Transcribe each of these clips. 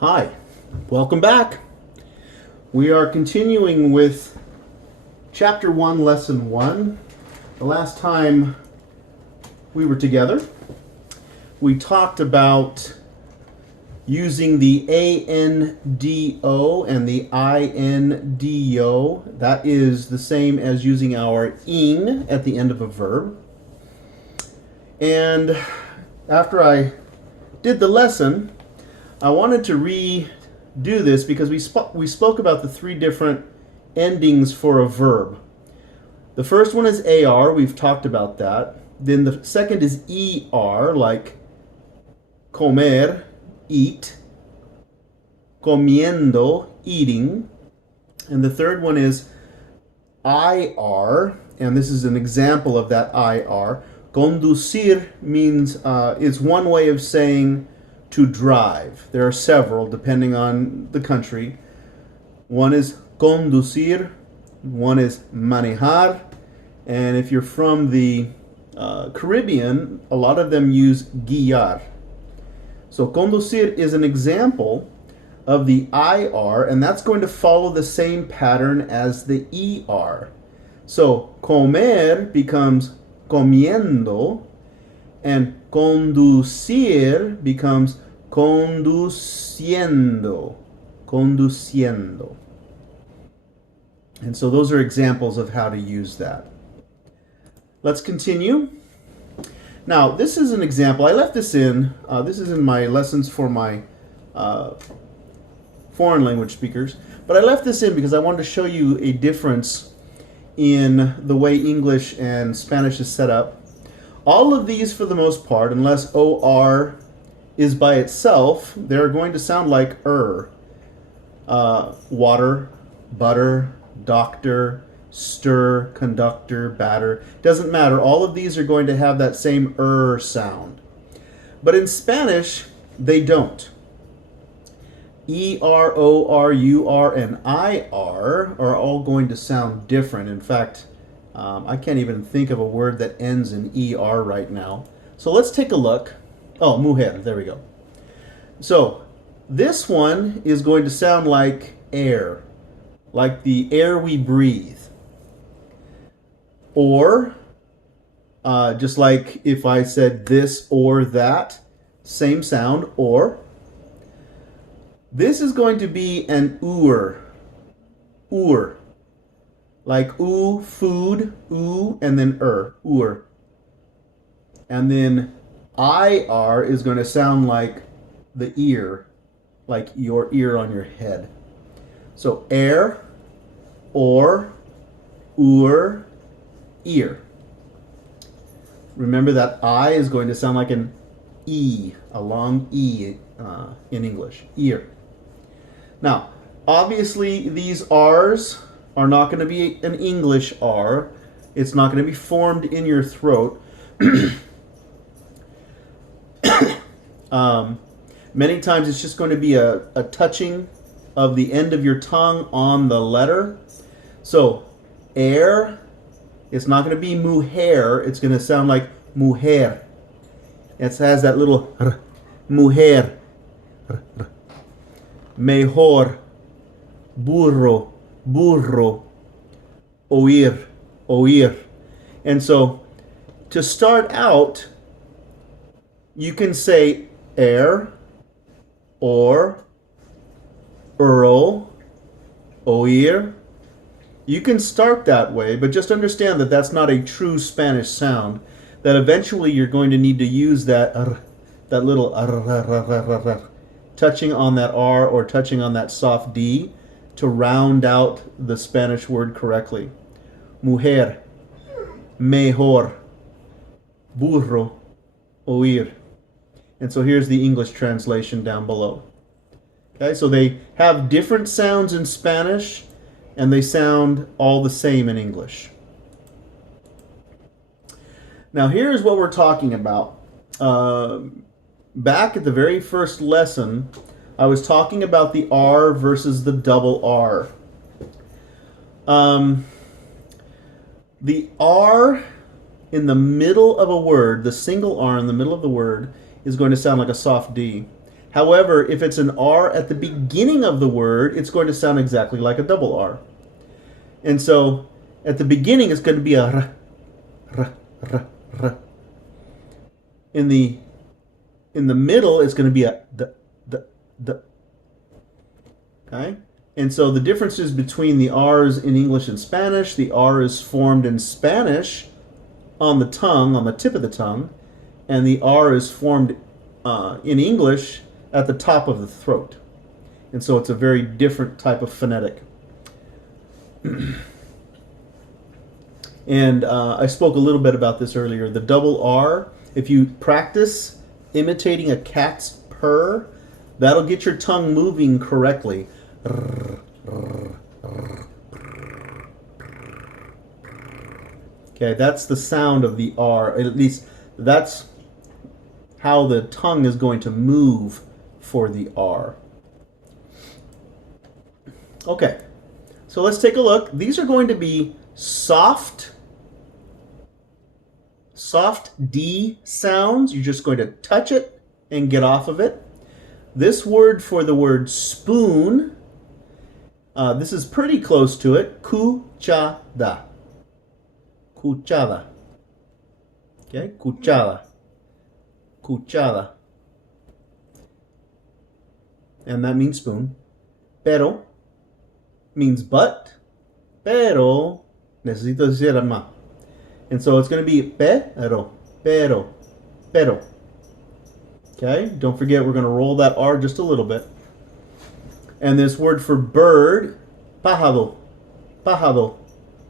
Hi, welcome back. We are continuing with Chapter 1, Lesson 1. The last time we were together, we talked about using the ANDO and the INDO. That is the same as using our ing at the end of a verb. And after I did the lesson, I wanted to redo this because we spoke about the three different endings for a verb. The first one is AR, we've talked about that. Then the second is ER, like comer, eat, comiendo, eating. And the third one is IR, and this is an example of that IR. Conducir means, is one way of saying to drive. There are several depending on the country. One is conducir, one is manejar, and if you're from the Caribbean, a lot of them use guiar. So conducir is an example of the IR, and that's going to follow the same pattern as the ER. So comer becomes comiendo, and conducir becomes conduciendo. Conduciendo. And so those are examples of how to use that. Let's continue. Now, this is an example. I left this in. This is in my lessons for my foreign language speakers. But I left this in because I wanted to show you a difference in the way English and Spanish is set up. All of these, for the most part, unless OR is by itself, they're going to sound like water, butter, doctor, stir, conductor, batter. Doesn't matter. All of these are going to have that same sound. But in Spanish, they don't. ER, OR, UR, and IR are all going to sound different. In fact, I can't even think of a word that ends in ER right now. So let's take a look. Oh, mujer, there we go. So this one is going to sound like air, like the air we breathe. Or, just like if I said this or that, same sound, or. This is going to be an ur. Like ooh, food, ooh, and then ur. And then IR is going to sound like the ear, like your ear on your head. So air, or, ur, ear. Remember that I is going to sound like an E, a long E in English, ear. Now, obviously these R's are not going to be an English R. It's not going to be formed in your throat. Many times it's just going to be a touching of the end of your tongue on the letter. So, air, it's not going to be mujer. It's going to sound like mujer. It has that little mujer. Mejor, burro, burro, oír. And so, to start out, you can say air, or, earl, oír. You can start that way, but just understand that that's not a true Spanish sound. That eventually you're going to need to use that little touching on that R or touching on that soft D to round out the Spanish word correctly. Mujer, mejor, burro, oír. And so here's the English translation down below. Okay, so they have different sounds in Spanish, and they sound all the same in English. Now here's what we're talking about. Back at the very first lesson, I was talking about the R versus the double R. The R in the middle of a word, the single R in the middle of the word, is going to sound like a soft D. However, if it's an R at the beginning of the word, it's going to sound exactly like a double R. And so at the beginning, it's going to be a r, r, r, r. In the middle, it's going to be a d, d, d. Okay? And so the differences between the R's in English and Spanish, the R is formed in Spanish on the tongue, on the tip of the tongue, and the R is formed in English at the top of the throat. And so it's a very different type of phonetic. And I spoke a little bit about this earlier. The double R, if you practice imitating a cat's purr, that'll get your tongue moving correctly. Okay, that's the sound of the R. At least that's how the tongue is going to move for the R. Okay, so let's take a look. These are going to be soft D sounds. You're just going to touch it and get off of it. This word for the word spoon, this is pretty close to it. Cuchada. Cuchada. Okay, cuchada. Cuchada. And that means spoon. Pero means but. Pero necesito decir más. And so it's going to be pero, pero, pero. Okay, don't forget we're going to roll that R just a little bit. And this word for bird, pájaro, pájaro,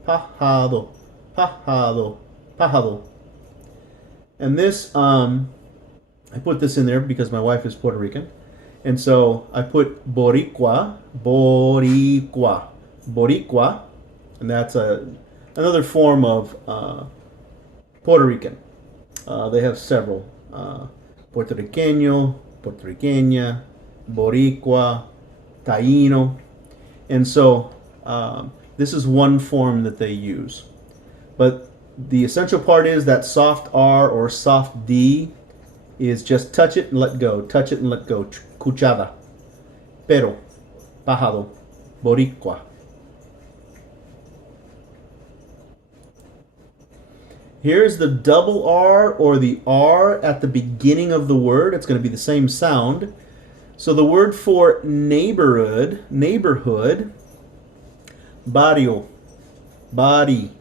pájaro, pájaro, pájaro. And this, I put this in there because my wife is Puerto Rican. And so I put boricua, boricua, boricua. And that's another form of Puerto Rican. They have several. Puertorriqueño, Puertorriqueña, Boricua, Taíno. And so this is one form that they use. But the essential part is that soft R or soft D is just touch it and let go. Touch it and let go. Cuchada. Pero. Pájaro. Boricua. Here's the double R or the R at the beginning of the word. It's going to be the same sound. So the word for neighborhood, barrio, body.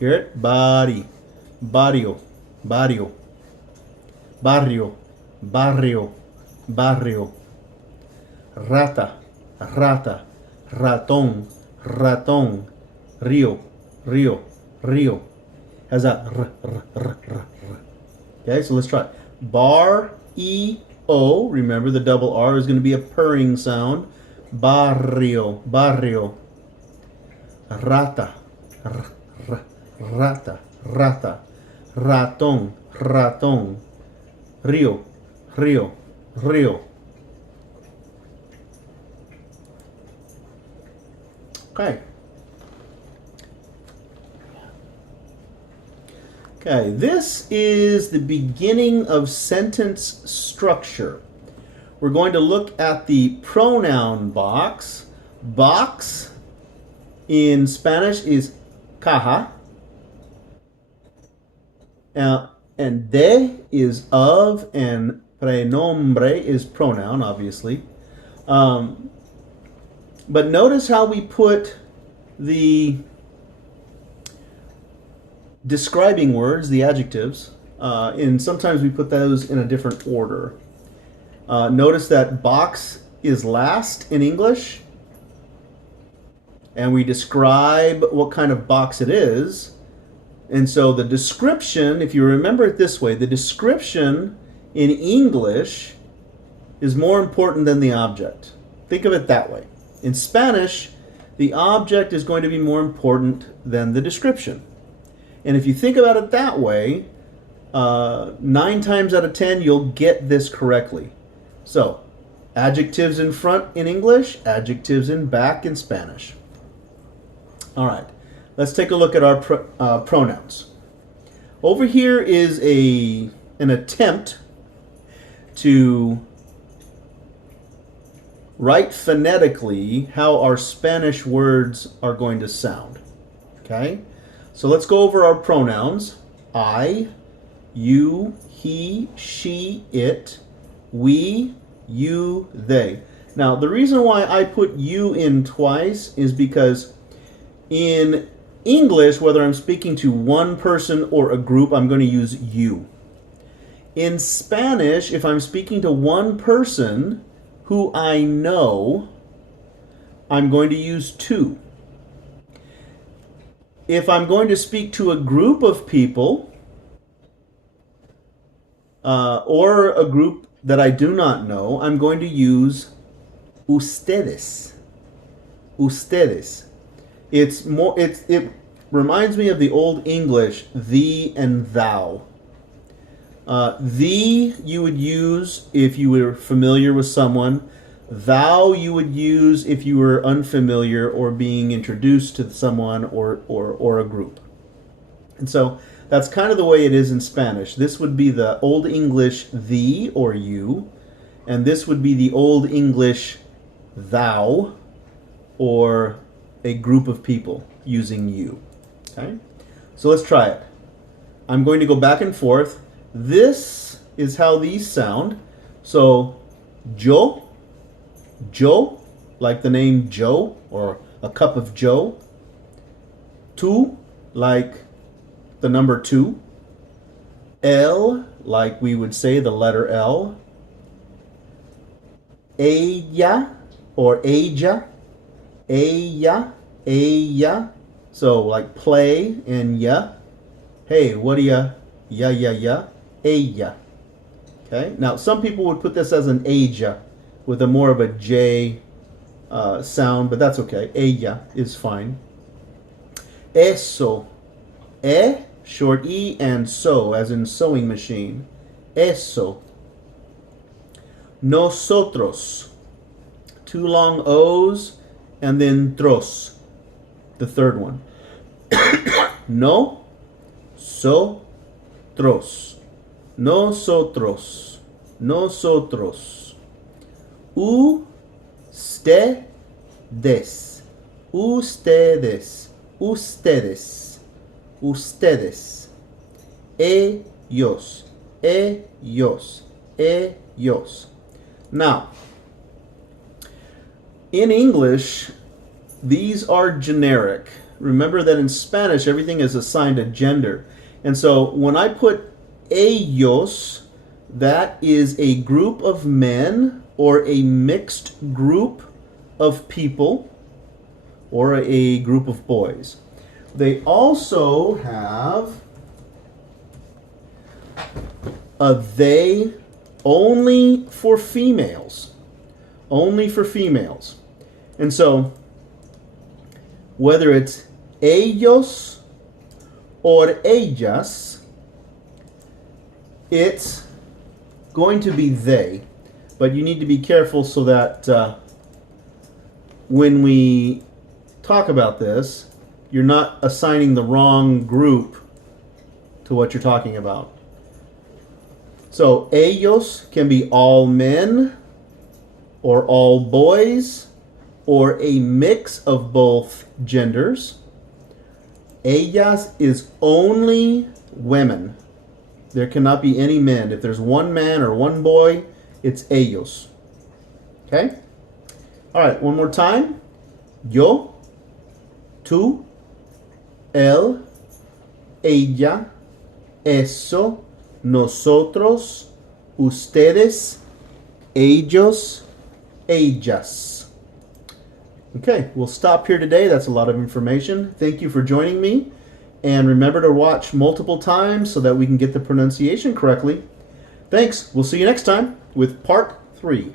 Hear it? Body, barrio, barrio, barrio, barrio, barrio. Rata, rata, ratón, ratón. Río, río, río. Has that r, r, r, r, r. Okay, so let's try it. Bar, E-O. Remember the double R is going to be a purring sound. Barrio, barrio. Rata, r, r, rata, rata. Ratón, ratón. Río, río, río. Okay. Okay, this is the beginning of sentence structure. We're going to look at the pronoun box. Box in Spanish is caja. And de is of, and prenombre is pronoun, obviously. But notice how we put the describing words, the adjectives, and sometimes we put those in a different order. Notice that box is last in English, and we describe what kind of box it is. And so the description, if you remember it this way, the description in English is more important than the object. Think of it that way. In Spanish, the object is going to be more important than the description. And if you think about it that way, 9 times out of 10, you'll get this correctly. So, adjectives in front in English, adjectives in back in Spanish. All right, let's take a look at our pronouns. Over here is an attempt to write phonetically how our Spanish words are going to sound. Okay? So let's go over our pronouns. I, you, he, she, it, we, you, they. Now, the reason why I put you in twice is because in English, whether I'm speaking to one person or a group, I'm going to use you. In Spanish, if I'm speaking to one person who I know, I'm going to use tú. If I'm going to speak to a group of people, or a group that I do not know, I'm going to use ustedes. Ustedes. It reminds me of the Old English, thee and thou. Thee you would use if you were familiar with someone. Thou you would use if you were unfamiliar or being introduced to someone or a group. And so that's kind of the way it is in Spanish. This would be the Old English thee or you, and this would be the Old English thou or a group of people using you. Okay? So let's try it. I'm going to go back and forth. This is how these sound. So, yo, like the name Joe or a cup of Joe. Tú, like the number 2. El, like we would say the letter L. Ella or ella. Ella. So like play and ya. Hey, what do ya? Ya. Ella. Okay. Now some people would put this as an ella with a more of a J sound, but that's okay. Ella is fine. Eso. Short E and so, as in sewing machine. Eso. Nosotros. 2 long O's and then tros, the third one. No, so, tros. Nosotros. Nosotros. Ustedes. Ustedes. Ustedes. Ustedes. Ellos. Ellos. Ellos. Now, in English, these are generic. Remember that in Spanish, everything is assigned a gender. And so when I put ellos, that is a group of men or a mixed group of people or a group of boys. They also have a they only for females. Only for females. And so, whether it's ellos or ellas, it's going to be they. But you need to be careful so that when we talk about this, you're not assigning the wrong group to what you're talking about. So, ellos can be all men or all boys or a mix of both genders. Ellas is only women. There cannot be any men. If there's one man or one boy, it's ellos. Okay? All right, one more time. Yo, tú, él, ella, eso, nosotros, ustedes, ellos, ellas. Okay, we'll stop here today. That's a lot of information. Thank you for joining me. And remember to watch multiple times so that we can get the pronunciation correctly. Thanks. We'll see you next time with part 3.